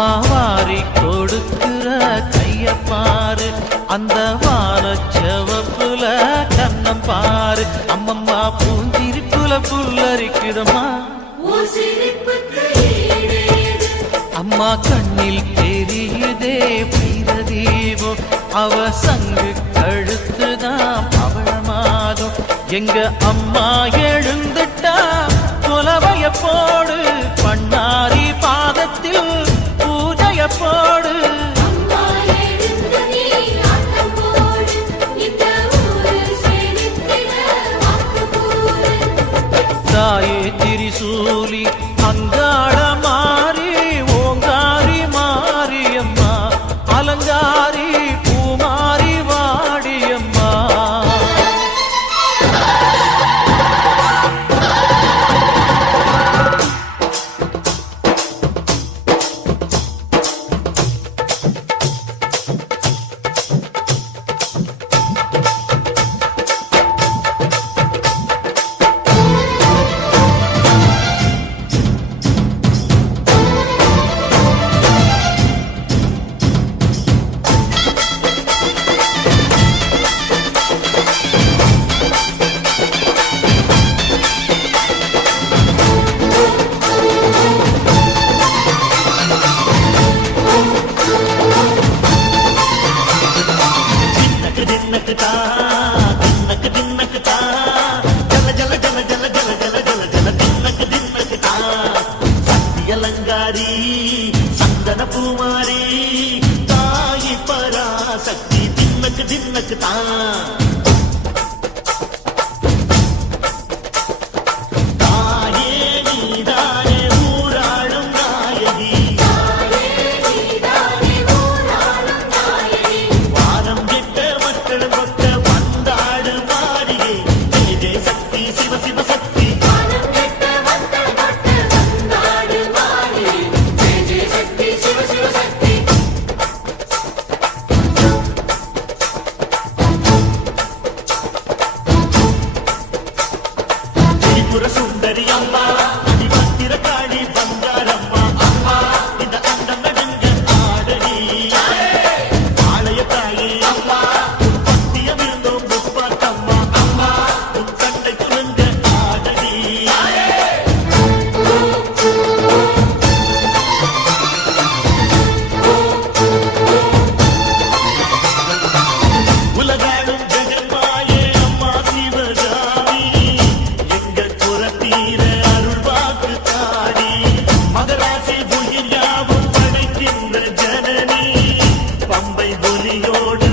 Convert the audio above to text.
அம்மா வாரி கொடுக்கிற கைய பாரு, அந்த வானச்சவப்புல கண்ணம் பாரு. அம்மம்மா பூஞ்சிரிப்புல புல்லரிக்குதம்மா, அம்மா கண்ணில் தெரியுதே வீரதீபம். அவ சங்கு கழுத்துதான் பவளமாகும். எங்க அம்மா எழுந்துட்டா புலவைய போடு, பண்ணாரி பாதத்தில் பூஜைய போடு. தாயே திரிசூலி அங்காள மாறி, ஓங்காரி மாரியம்மா, அலங்காரி பூமாரி வாடியம்மா. அலங்காரி சந்தன பூமாரி, தாயி பராசக்தி தின்னக்கு தின்னக்கு தான். சுந்தரி அம்மா, அதிபத்திர காளி பங்காரம்மா, அம்மா இந்த அண்டம் நடுங்க ஆடடி. ஆலய தாயே அம்மா, உன் பத்தியம் இருந்தோம் முப்பாத்தம்மா, அம்மா உன் கண்ணை துணுங்க ஆடடி. உலகாடும் ஜெகன்மாயே அம்மா சிவகாமி, மகராசி புயிர் யாவும் படைக்கின்ற ஜனனி, பம்பை புலியோடு